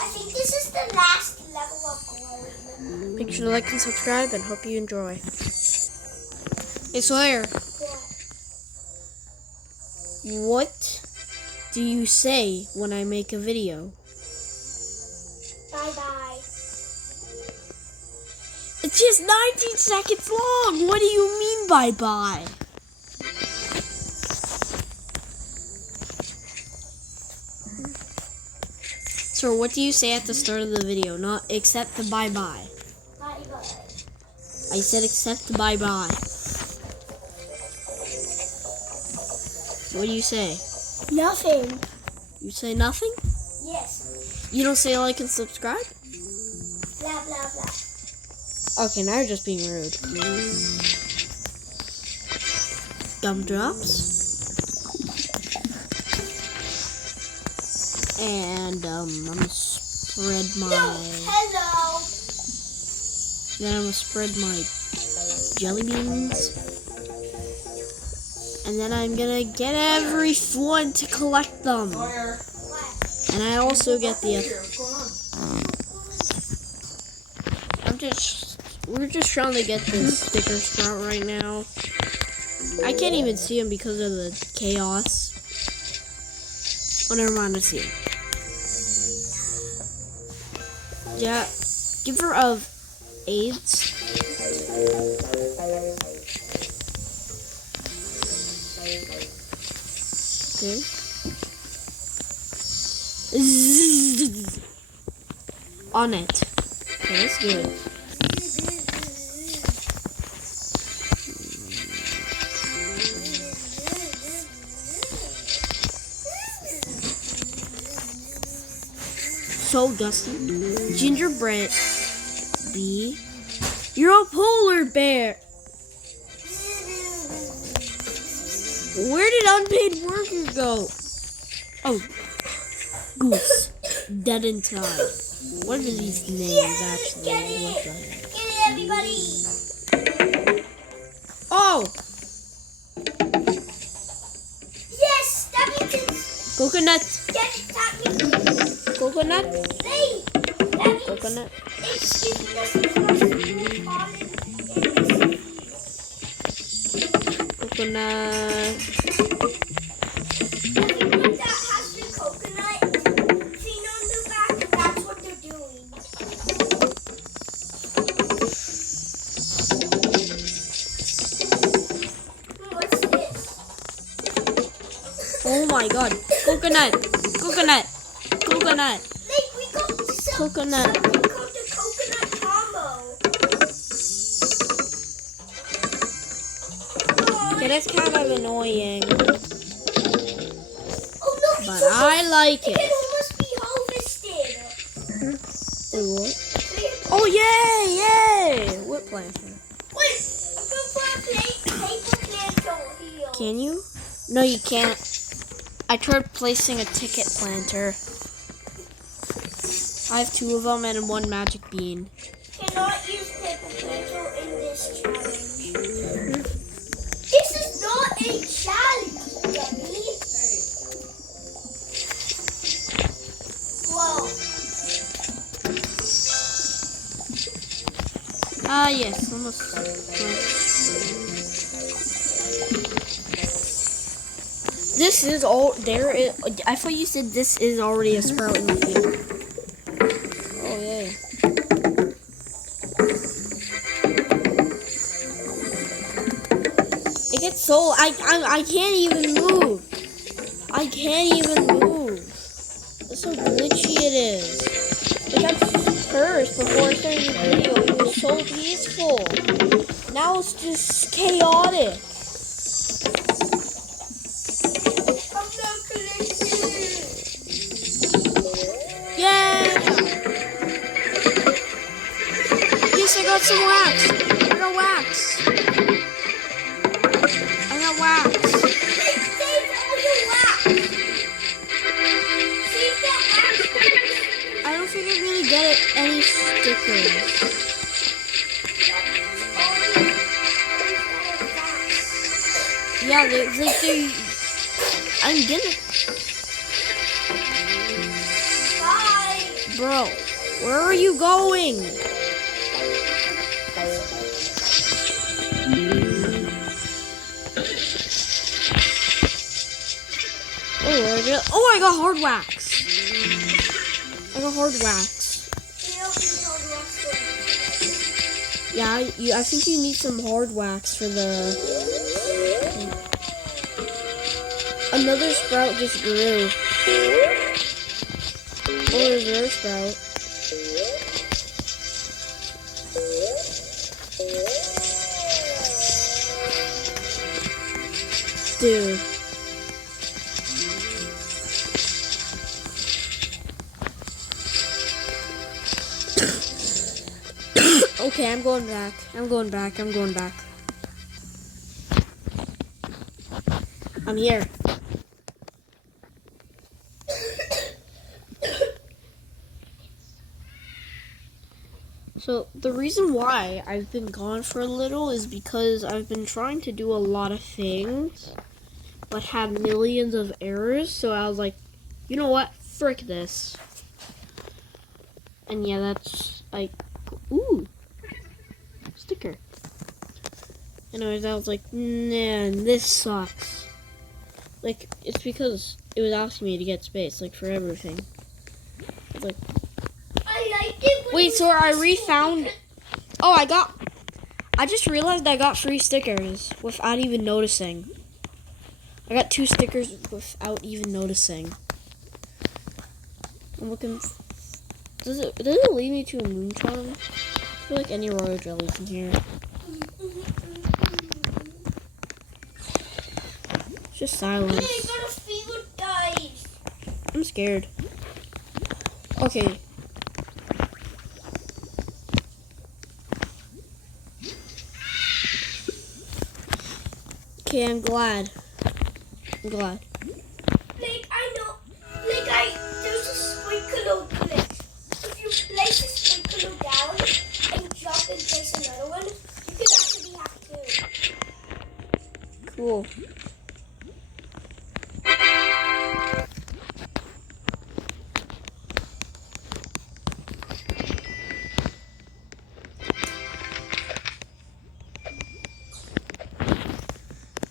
I think this is the last level of glowing. Make sure to like and subscribe and hope you enjoy. Hey Sawyer, what do you say when I make a video? Bye bye. It's just 19 seconds long. What do you mean bye bye? So what do you say at the start of the video? Not except the bye bye. Bye bye. I said except the bye bye. What do you say? Nothing. You say nothing? Yes. You don't say like and subscribe? Blah blah blah. Okay, now you're just being rude. Gumdrops. And I'm gonna spread my. No, hello. Then I'm gonna spread my jelly beans. And then I'm gonna get everyone to collect them. And I also get the. We're just trying to get this sticker sprout right now. I can't even see him because of the chaos. Oh, never mind, I see him. Yeah, giver of AIDS. Okay. Zzz. On it. Okay, that's good. So dusty. Gingerbread bee. You're a polar bear. Where did unpaid worker go? Oh, goose. Dead inside. What are these names actually? Get it! Get it, everybody! Oh! Yes! That means it's... Coconut. Yes, that means... Coconut. Hey! That means... Coconut. It's giving us the first fallen Coconut. Everyone that has the coconut thing on the back, that's what they're doing. What's this? Oh my god. Coconut. Coconut. Coconut. Like, we got Coconut. something called the coconut combo. Okay, that's kind of annoying, Oh no, but I like it it. can almost be harvested. Wait, what? Oh, yay! Yay! Wood planter. Wait, I'm gonna put a paper planter here. Can you? No, you can't. I tried placing a ticket planter. I have 2 of them and 1 magic bean. Cannot use paper planter in this challenge. This is not a challenge, dummy. Whoa. Ah, yes. Almost. This is all. There is. I thought you said this is already a sprout in the field. Oh, yay. It gets so. I can't even move. I can't even move. That's so glitchy it is. Like at first, before I started the video, it was so peaceful. Now it's just chaotic. I'm not collecting. Yeah! Yes, I got some wax. I got wax. I got wax. Save all the wax. Save that wax. I don't think I really get any stickers. Yeah, they I'm gonna. Bye. Bro, where are you going? Oh, I got hard wax. I got hard wax. Yeah, I think you need some hard wax for the... Another sprout just grew. Oh, there's another sprout. Dude. Okay, I'm going back. I'm here. So, the reason why I've been gone for a little is because I've been trying to do a lot of things, but had millions of errors, so I was like, you know what? Frick this. And yeah, that's like, ooh, sticker. Anyways, I was like, nah, this sucks. Like, it's because it was asking me to get space, like, for everything. It's like, I like it. wait, so I refound. Oh, I just realized I got 3 stickers without even noticing. I got 2 stickers without even noticing. I'm looking. Does it lead me to a moon charm? I feel like any royal jellies in here. It's just silence. Hey, I got a fever dice. I'm scared. Okay. Okay, I'm glad. Like, I know, there's a sprinkler glitch. If you place a sprinkler down and jump and place another one, you can actually have 2. Cool.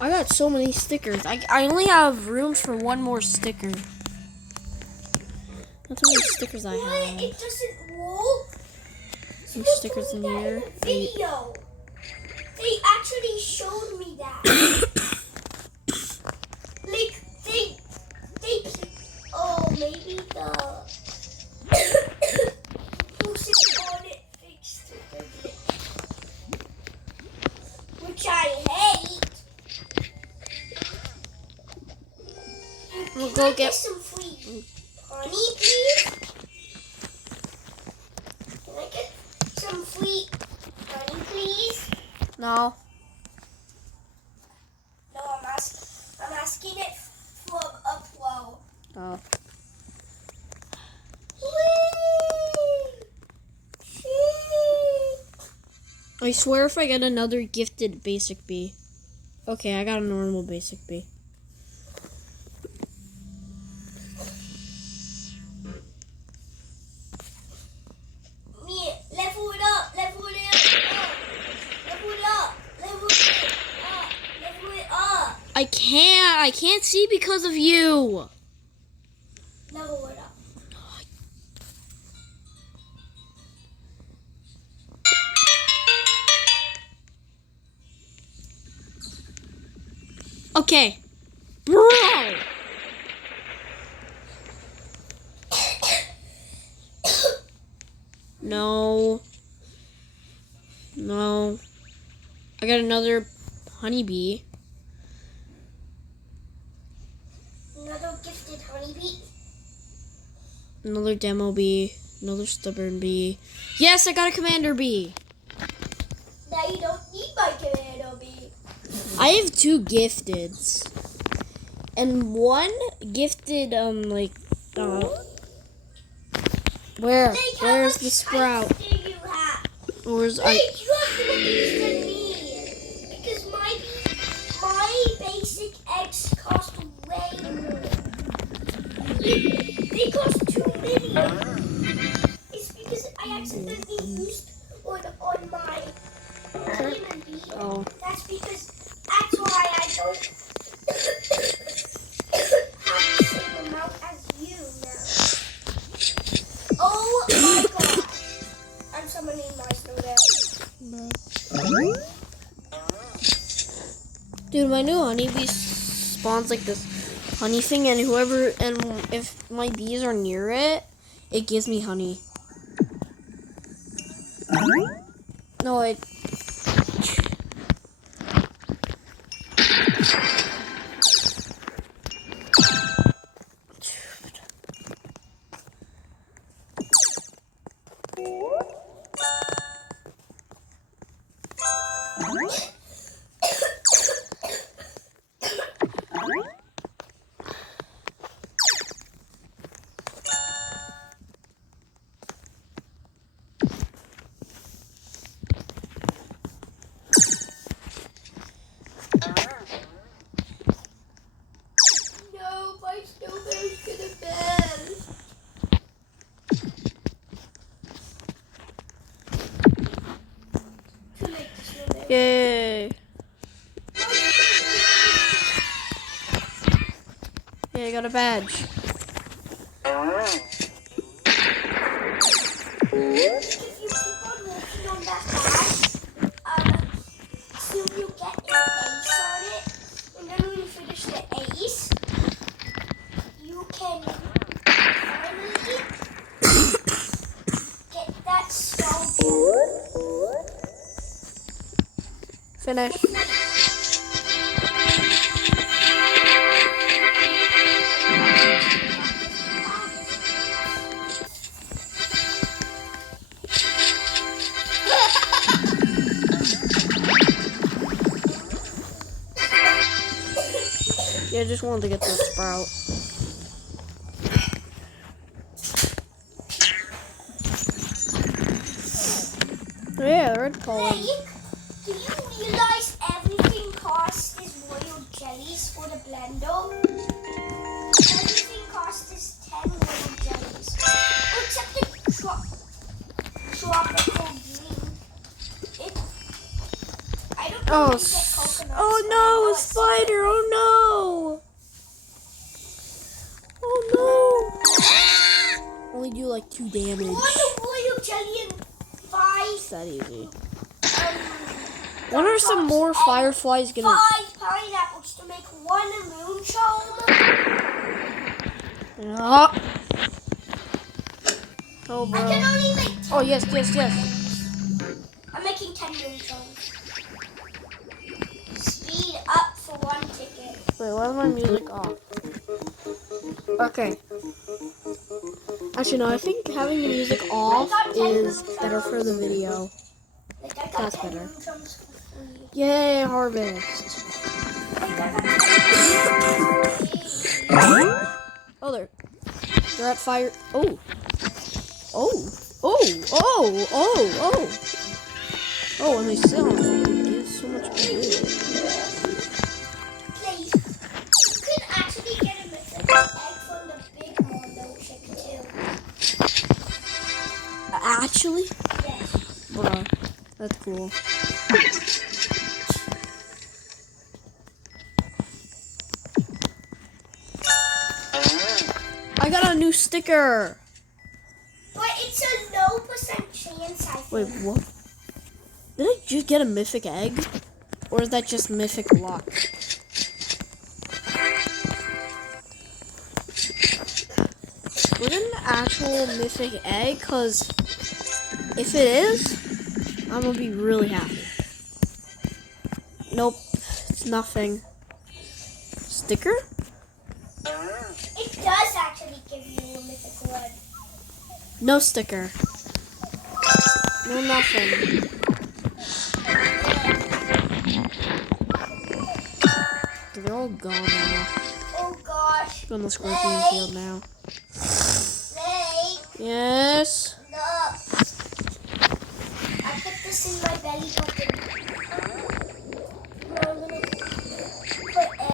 I got so many stickers. I only have room for 1 more sticker. That's how many stickers I What? have. It doesn't roll? Some Someone stickers told in me that here. in a video. They actually showed me that. Like, oh, maybe the who sits on it fixed the glitch. Which I hate. We'll Can go I get. some free honey, please? Can I get some free honey, please? No. No, I'm asking it from up low. Oh. I swear if I get another gifted basic bee. Okay, I got a normal basic bee. Me, level it up, level it up, level it up, level it up, level it up, I can't see because of you. level it up. Okay. Bro. No. No. I got another honeybee. Another gifted honeybee. Another demo bee. Another stubborn bee. Yes, I got a commander bee. Now you don't need my commando bee. I have 2 gifteds. And 1 gifted, where? Like, how Where's much the sprout? ice do you have? Where's Wait, you have more bees than me. Because my basic eggs cost way more. They cost 2 million. Dude, my new honeybee spawns like this honey thing, and if my bees are near it, it gives me honey. No, it. No, my snowman's gonna bend. To make the snowman. Yay! Yeah, I got a badge. If you keep on working on that path, soon you'll get an ace on it. And then when you finish the ace, you can finally get that star board. Finish. Yeah, I just wanted to get the sprout. Yeah, the red pollen. Blake, do you realize everything costs is royal jellies for the blender? Everything costs is 10 royal jellies. Oh, except the tropical green. I don't know Oh, if you get coconuts. oh no, a spider! Oh no! Oh no! Only do like 2 damage. One royal jelly and 5. It's that easy. Um, When are some more fireflies gonna? 5 pineapples to make 1 moon charm. Ah. Oh, I bro. can only make 10. Oh, yes. I'm making 10 moon charms. Speed up for 1 ticket. Wait, why is my music off? Okay. Actually, no, I think having the music off is better for the video. Like I got That's 10 better. moon charms for free. Yay, harvest. Like I got 10 moon charms. Oh, they're at fire. Oh. Oh, and they sit on it. It gives so much good. Please. You can actually get a mythic egg from the big mondo chick too. Actually? Yes. Bruh, that's cool. I got a new sticker. But it's a low % chance, I think. Wait, what? Did I just get a mythic egg? Or is that just mythic luck? Was it an actual mythic egg? Because if it is, I'm going to be really happy. Nope, it's nothing. Sticker? It does actually give you a mythic one. No sticker. No nothing. They're all gone now. Oh gosh. Go on the scorpion field now. Blake, Yes. look. I put this in my belly button. Now I'm gonna